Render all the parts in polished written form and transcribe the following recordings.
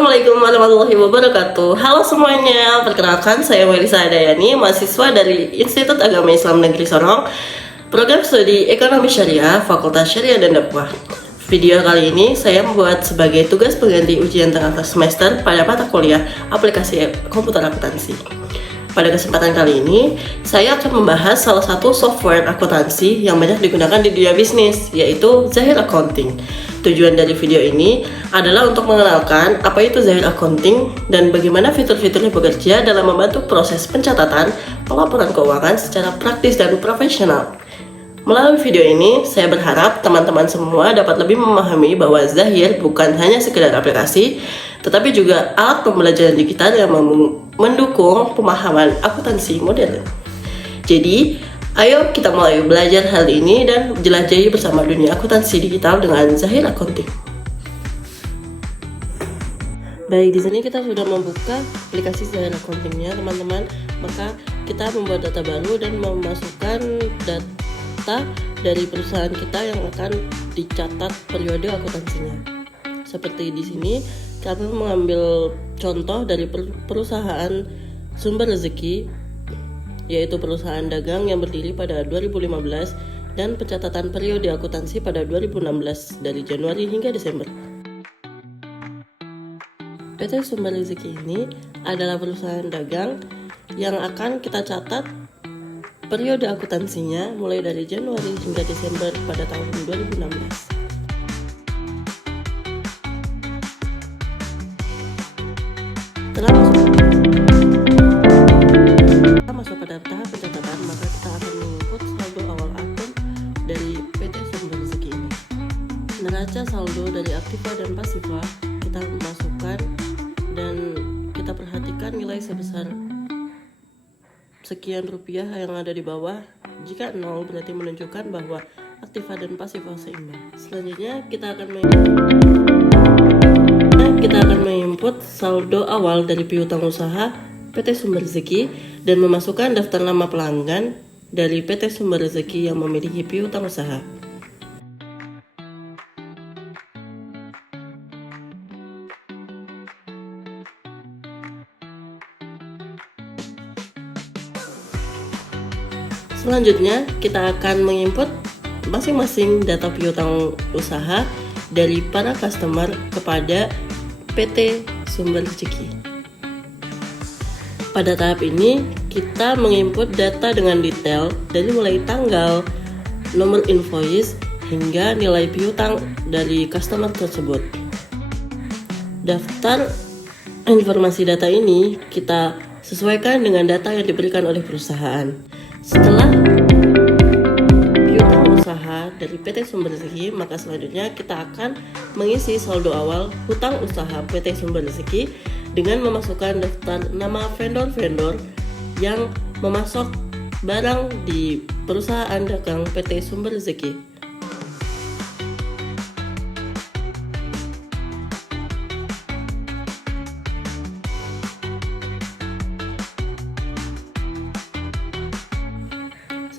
Assalamualaikum warahmatullahi wabarakatuh. Halo semuanya, perkenalkan saya Melisa Dayani, mahasiswa dari Institut Agama Islam Negeri Sorong, program studi Ekonomi Syariah, Fakultas Syariah dan Dakwah. Video kali ini saya membuat sebagai tugas pengganti ujian tengah semester pada mata kuliah Aplikasi Komputer Akuntansi. Pada kesempatan kali ini, saya akan membahas salah satu software akuntansi yang banyak digunakan di dunia bisnis, yaitu Zahir Accounting. Tujuan dari video ini adalah untuk mengenalkan apa itu Zahir Accounting dan bagaimana fitur-fiturnya bekerja dalam membantu proses pencatatan pelaporan keuangan secara praktis dan profesional. Melalui video ini, saya berharap teman-teman semua dapat lebih memahami bahwa Zahir bukan hanya sekedar aplikasi, tetapi juga alat pembelajaran digital yang mendukung pemahaman akuntansi modern. Jadi, ayo kita mulai belajar hal ini dan jelajahi bersama dunia akuntansi digital dengan Zahir Accounting. Baik, di sini kita sudah membuka aplikasi Zahir Accounting-nya, teman-teman. Maka kita membuat data baru dan memasukkan data dari perusahaan kita yang akan dicatat periode akuntansinya. Seperti di sini, kami mengambil contoh dari perusahaan Sumber Rezeki, yaitu perusahaan dagang yang berdiri pada 2015 dan pencatatan periode akuntansi pada 2016 dari Januari hingga Desember. PT Sumber Rezeki ini adalah perusahaan dagang yang akan kita catat periode akuntansinya mulai dari Januari hingga Desember pada tahun 2016. Setelah masuk pada tahap pencatatan, maka kita akan menginput saldo awal akun dari PT Sumber Rezeki ini. Neraca saldo dari aktiva dan pasiva kita masukkan dan kita perhatikan nilai sebesar sekian rupiah yang ada di bawah. Jika 0 berarti menunjukkan bahwa aktiva dan pasiva seimbang. Selanjutnya kita akan menginput saldo awal dari piutang usaha PT Sumber Rezeki dan memasukkan daftar nama pelanggan dari PT Sumber Rezeki yang memiliki piutang usaha. Selanjutnya, kita akan menginput masing-masing data piutang usaha dari para customer kepada PT Sumber Rezeki. Pada tahap ini, kita menginput data dengan detail dari mulai tanggal, nomor invoice, hingga nilai piutang dari customer tersebut. Daftar informasi data ini kita sesuaikan dengan data yang diberikan oleh perusahaan. Setelah piutang usaha dari PT Sumber Rezeki, maka selanjutnya kita akan mengisi saldo awal hutang usaha PT Sumber Rezeki dengan memasukkan daftar nama vendor-vendor yang memasok barang di perusahaan dagang PT Sumber Rezeki.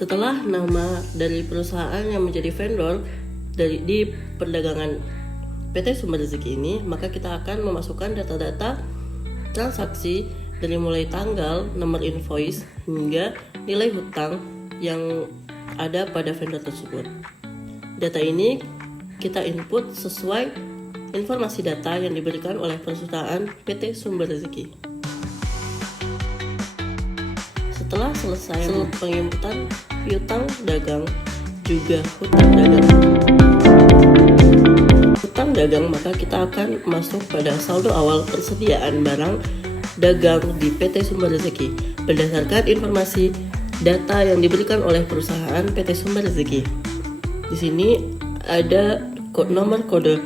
Setelah nama dari perusahaan yang menjadi vendor di perdagangan PT Sumber Rezeki ini, maka kita akan memasukkan data-data transaksi dari mulai tanggal, nomor invoice, hingga nilai hutang yang ada pada vendor tersebut. Data ini kita input sesuai informasi data yang diberikan oleh perusahaan PT Sumber Rezeki. Setelah selesai penginputan piutang dagang juga hutang dagang, maka kita akan masuk pada saldo awal persediaan barang dagang di PT Sumber Rezeki berdasarkan informasi data yang diberikan oleh perusahaan PT Sumber Rezeki. Di sini ada nomor kode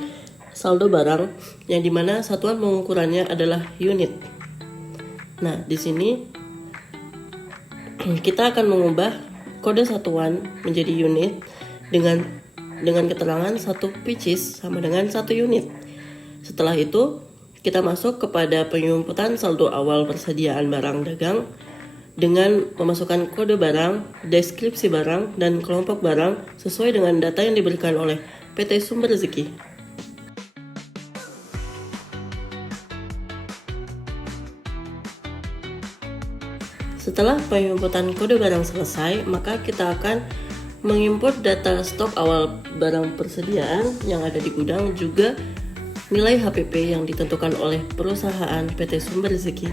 saldo barang yang dimana satuan pengukurannya adalah unit. Nah, di sini kita akan mengubah kode satuan menjadi unit dengan keterangan 1 pieces sama dengan 1 unit. Setelah itu, kita masuk kepada penginputan saldo awal persediaan barang dagang dengan memasukkan kode barang, deskripsi barang, dan kelompok barang sesuai dengan data yang diberikan oleh PT Sumber Rezeki. Setelah penginputan kode barang selesai, maka kita akan menginput data stok awal barang persediaan yang ada di gudang, juga nilai HPP yang ditentukan oleh perusahaan PT Sumber Rezeki.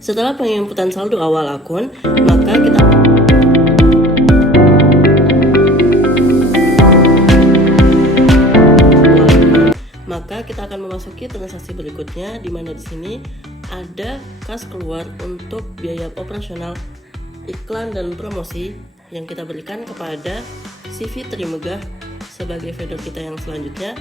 Setelah penginputan saldo awal akun, maka kita akan memasuki transaksi berikutnya, di mana di sini ada kas keluar untuk biaya operasional iklan dan promosi yang kita berikan kepada CV Trimegah sebagai vendor kita yang selanjutnya.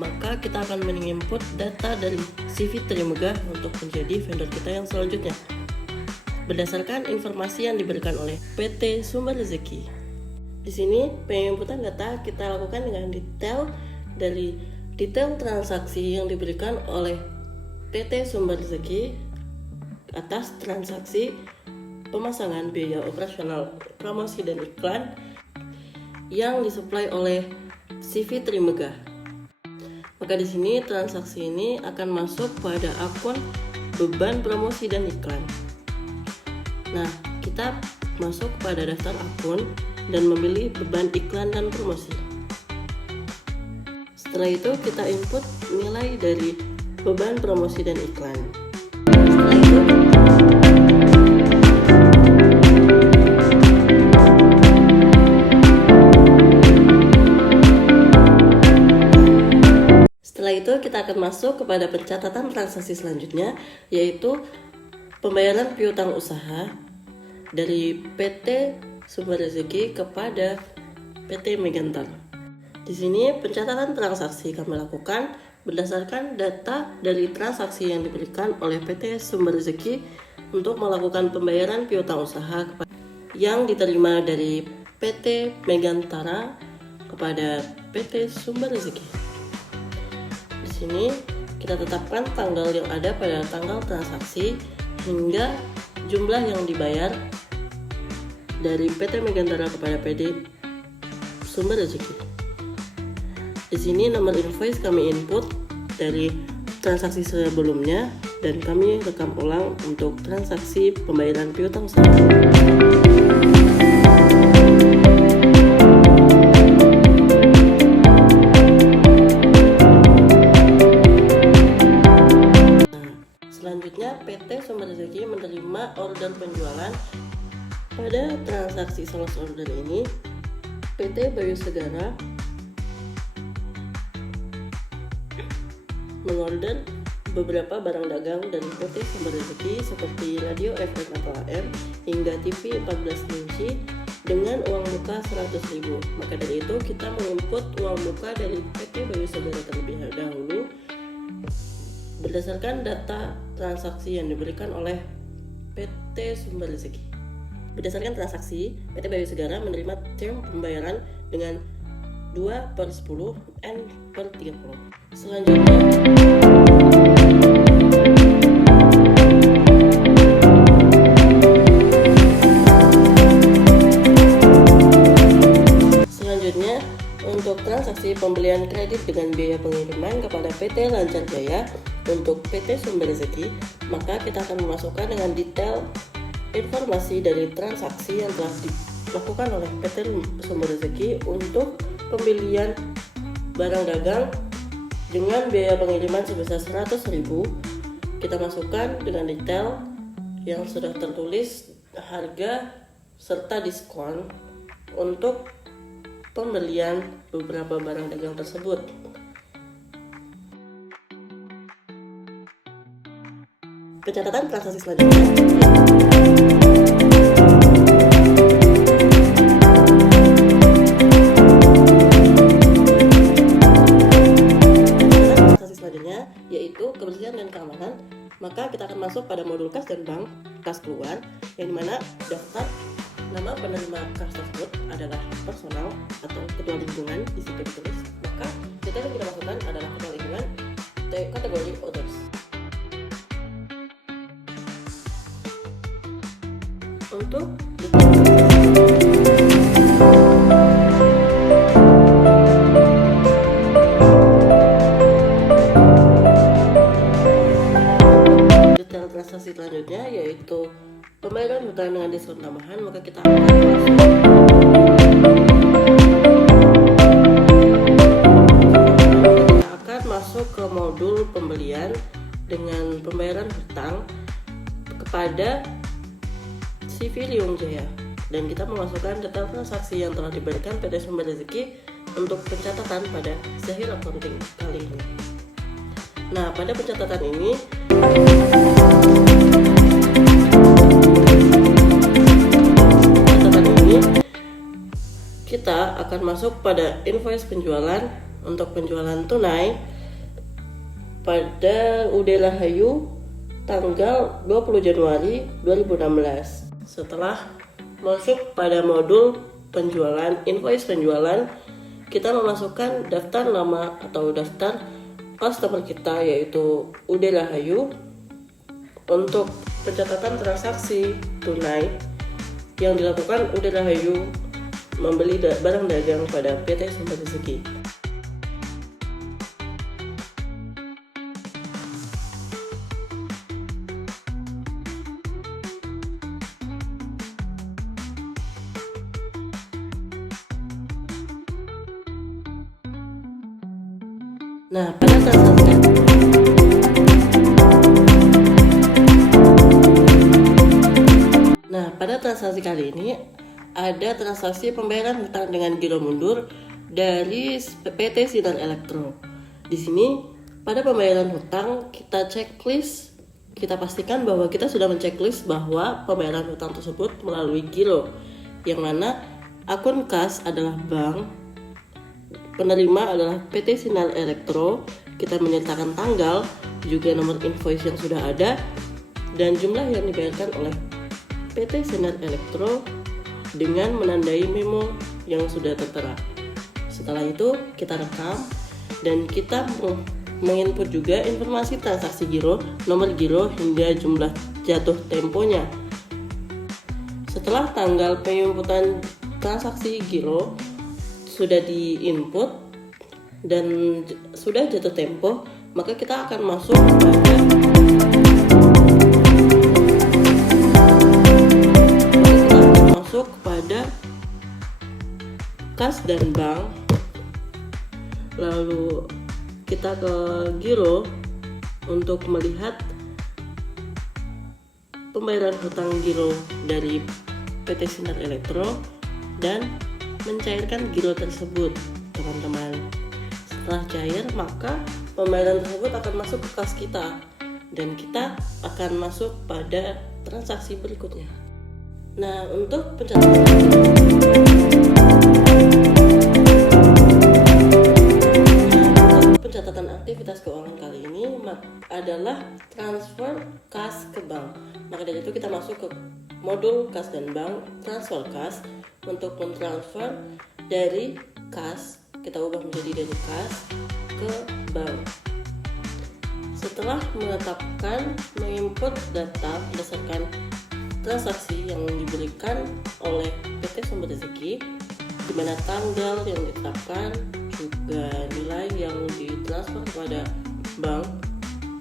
Maka kita akan menginput data dari CV Trimegah untuk menjadi vendor kita yang selanjutnya berdasarkan informasi yang diberikan oleh PT Sumber Rezeki. Di sini penginputan data kita lakukan dengan detail dari detail transaksi yang diberikan oleh PT Sumber Rezeki atas transaksi pemasangan biaya operasional promosi dan iklan yang disuplai oleh CV Trimegah. Maka di sini transaksi ini akan masuk pada akun beban promosi dan iklan. Nah, kita masuk pada daftar akun dan memilih beban iklan dan promosi. Setelah itu kita input nilai dari beban promosi dan iklan. Setelah itu kita akan masuk kepada pencatatan transaksi selanjutnya, yaitu pembayaran piutang usaha dari PT Sumber Rezeki kepada PT Megantara. Di sini pencatatan transaksi kami lakukan berdasarkan data dari transaksi yang diberikan oleh PT Sumber Rezeki untuk melakukan pembayaran piutang usaha yang diterima dari PT Megantara kepada PT Sumber Rezeki. Di sini kita tetapkan tanggal yang ada pada tanggal transaksi hingga jumlah yang dibayar dari PT Megantara kepada PT Sumber Rezeki. Di sini nomor invoice kami input dari transaksi sebelumnya dan kami rekam ulang untuk transaksi pembayaran piutang usaha. Selanjutnya, PT Sumber Rezeki menerima order penjualan. Pada transaksi sales order ini, PT Bayu Segara mengorder beberapa barang dagang dari PT Sumber Rezeki seperti radio FM atau AM hingga TV 14 inci dengan uang muka 100.000. Maka dari itu kita menginput uang muka dari PT Bayu Segara terlebih dahulu berdasarkan data transaksi yang diberikan oleh PT Sumber Rezeki. Berdasarkan transaksi, PT Bayu Segara menerima term pembayaran dengan 2/10 N/30. Selanjutnya, untuk transaksi pembelian kredit dengan biaya pengiriman kepada PT Lancar Jaya untuk PT Sumber Rezeki, maka kita akan memasukkan dengan detail informasi dari transaksi yang telah dilakukan oleh PT Sumber Rezeki untuk pembelian barang dagang dengan biaya pengiriman sebesar 100.000. Kita masukkan dengan detail yang sudah tertulis harga serta diskon untuk pembelian beberapa barang dagang tersebut. Pencatatan transaksi selanjutnya. Transaksi selanjutnya yaitu kebersihan dan keamanan. Maka kita akan masuk pada modul kas dan bank kas keluar, yang dimana daftar nama penerima kas tersebut adalah personal atau ketua lingkungan di situ ditulis. Maka detail yang kita masukkan adalah ketua lingkungan kategori others. Untuk transaksi selanjutnya, yaitu pembayaran hutang dengan diskon tambahan, maka kita akan masuk ke modul pembelian dengan pembayaran hutang kepada Civilium Jaya, dan kita memasukkan data transaksi yang telah diberikan PT Sumber Rezeki untuk pencatatan pada zahir accounting kali ini. Nah, pada pencatatan ini kita akan masuk pada invoice penjualan untuk penjualan tunai pada UD Rahayu tanggal 20 Januari 2016. Setelah masuk pada modul penjualan, invoice penjualan, kita memasukkan daftar nama atau daftar customer kita, yaitu UD Rahayu, untuk pencatatan transaksi tunai yang dilakukan UD Rahayu membeli barang dagang pada PT Sumber Rezeki. Nah, pada transaksi kali ini ada transaksi pembayaran hutang dengan giro mundur dari PT Sinar Elektro. Di sini pada pembayaran hutang kita checklist, kita pastikan bahwa kita sudah menceklis bahwa pembayaran hutang tersebut melalui giro, yang mana akun kas adalah bank, penerima adalah PT Sinar Elektro, kita menyertakan tanggal, juga nomor invoice yang sudah ada, dan jumlah yang dibayarkan oleh PT Sinar Elektro dengan menandai memo yang sudah tertera. Setelah itu kita rekam dan kita menginput juga informasi transaksi giro, nomor giro hingga jumlah jatuh temponya. Setelah tanggal penginputan transaksi giro sudah diinput dan sudah jatuh tempo, maka kita akan masuk kepada kas dan bank, lalu kita ke giro untuk melihat pembayaran hutang giro dari PT Sinar Elektro dan mencairkan giro tersebut, teman-teman. Setelah cair, maka pembayaran tersebut akan masuk ke kas kita dan kita akan masuk pada transaksi berikutnya. Nah, untuk pencatatan aktivitas keuangan kali ini adalah transfer kas ke bank. Maka dari itu kita masuk ke modul kas dan bank, transfer kas, untuk mentransfer dari kas, kita ubah menjadi dari kas ke bank. Setelah menetapkan, menginput data berdasarkan transaksi yang diberikan oleh PT Sumber Rezeki, di mana tanggal yang ditetapkan juga nilai yang ditransfer kepada bank,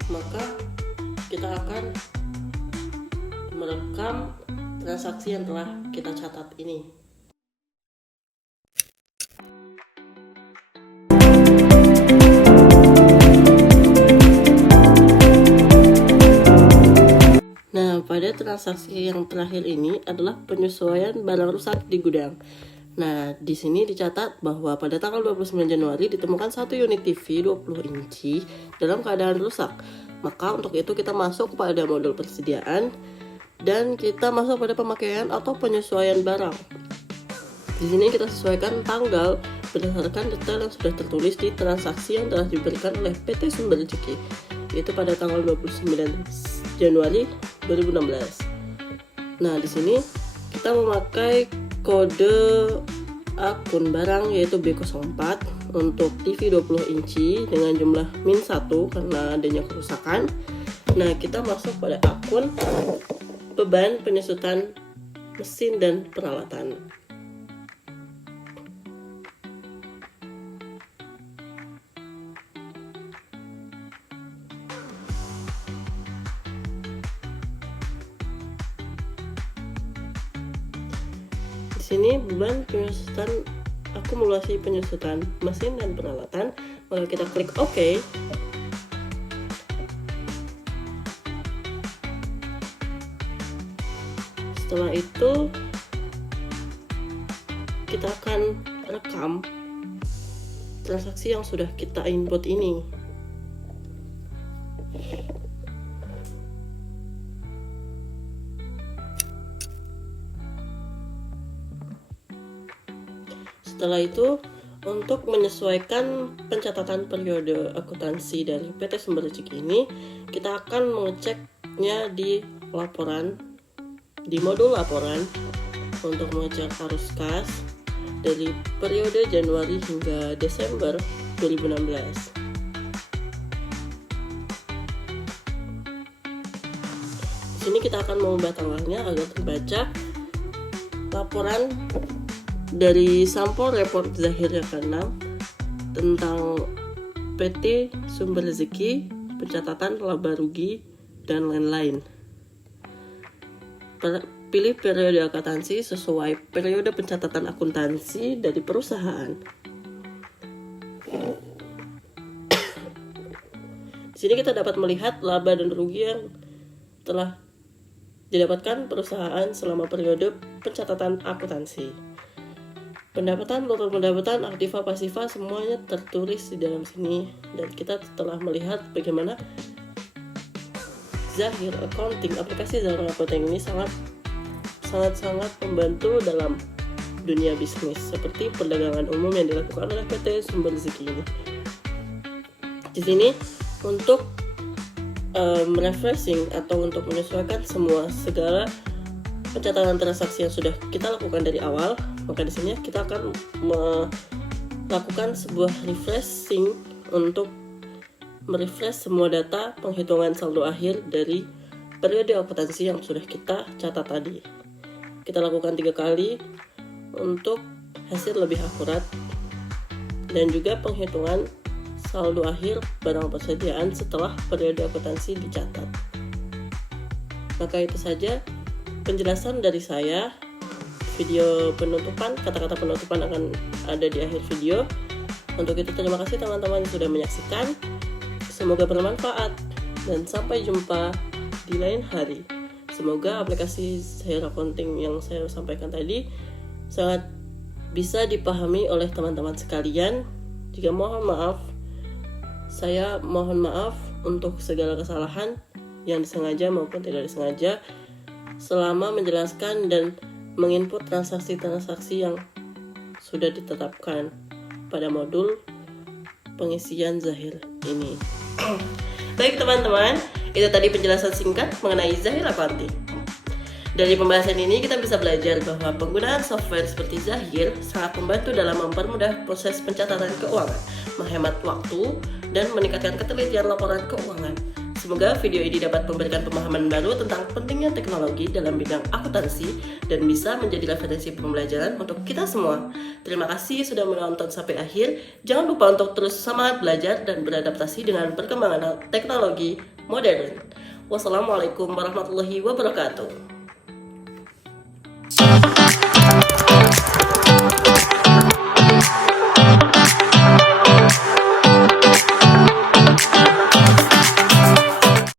maka kita akan merekam transaksi yang telah kita catat ini. Nah, pada transaksi yang terakhir ini adalah penyesuaian barang rusak di gudang. Nah, di sini dicatat bahwa pada tanggal 29 Januari ditemukan 1 unit TV 20 inci dalam keadaan rusak. Maka untuk itu kita masuk pada modul persediaan dan kita masuk pada pemakaian atau penyesuaian barang. Di sini kita sesuaikan tanggal berdasarkan detail yang sudah tertulis di transaksi yang telah diberikan oleh PT Sumber Rezeki, yaitu pada tanggal 29 Januari 2016. Nah, di sini kita memakai kode akun barang yaitu B04 untuk TV 20 inci dengan jumlah -1 karena adanya kerusakan. Nah, kita masuk pada akun beban penyusutan mesin dan peralatan. sini beban penyusutan akumulasi penyusutan mesin dan peralatan, maka kita klik OK. Setelah itu kita akan rekam transaksi yang sudah kita input ini. Setelah itu, untuk menyesuaikan pencatatan periode akuntansi dari PT Sumber Rezeki ini, kita akan mengeceknya di laporan, di modul laporan untuk mengecek arus kas dari periode Januari hingga Desember 2016. Di sini kita akan mengubah tanggalnya agar terbaca laporan dari sampel report Zahir yang ke-6 tentang PT Sumber Rezeki, pencatatan laba rugi, dan lain-lain. Pilih periode akuntansi sesuai periode pencatatan akuntansi dari perusahaan. Di sini kita dapat melihat laba dan rugi yang telah didapatkan perusahaan selama periode pencatatan akuntansi. Pendapatan, total pendapatan, aktiva, pasiva, semuanya tertulis di dalam sini, dan kita telah melihat bagaimana Zahir Accounting, aplikasi Zahir Accounting ini sangat membantu dalam dunia bisnis seperti perdagangan umum yang dilakukan oleh PT Sumber Rezeki ini. Di sini untuk refreshing atau untuk menyesuaikan segala pencatatan transaksi yang sudah kita lakukan dari awal, maka di sini kita akan melakukan sebuah refreshing untuk merefresh semua data penghitungan saldo akhir dari periode akuntansi yang sudah kita catat tadi. Kita lakukan 3 kali untuk hasil lebih akurat, dan juga penghitungan saldo akhir barang persediaan setelah periode akuntansi dicatat. Maka itu saja penjelasan dari saya. Video penutupan, kata-kata penutupan akan ada di akhir video. Untuk itu terima kasih teman-teman yang sudah menyaksikan. Semoga bermanfaat dan sampai jumpa di lain hari. Semoga aplikasi Zahir Accounting yang saya sampaikan tadi sangat bisa dipahami oleh teman-teman sekalian. Jika saya mohon maaf untuk segala kesalahan yang disengaja maupun tidak disengaja selama menjelaskan dan menginput transaksi-transaksi yang sudah ditetapkan pada modul pengisian Zahir ini. Baik teman-teman, itu tadi penjelasan singkat mengenai Zahir Accounting. Dari pembahasan ini kita bisa belajar bahwa penggunaan software seperti Zahir sangat membantu dalam mempermudah proses pencatatan keuangan, menghemat waktu, dan meningkatkan ketelitian laporan keuangan. Semoga video ini dapat memberikan pemahaman baru tentang pentingnya teknologi dalam bidang akuntansi dan bisa menjadi referensi pembelajaran untuk kita semua. Terima kasih sudah menonton sampai akhir. Jangan lupa untuk terus semangat belajar dan beradaptasi dengan perkembangan teknologi modern. Wassalamualaikum warahmatullahi wabarakatuh.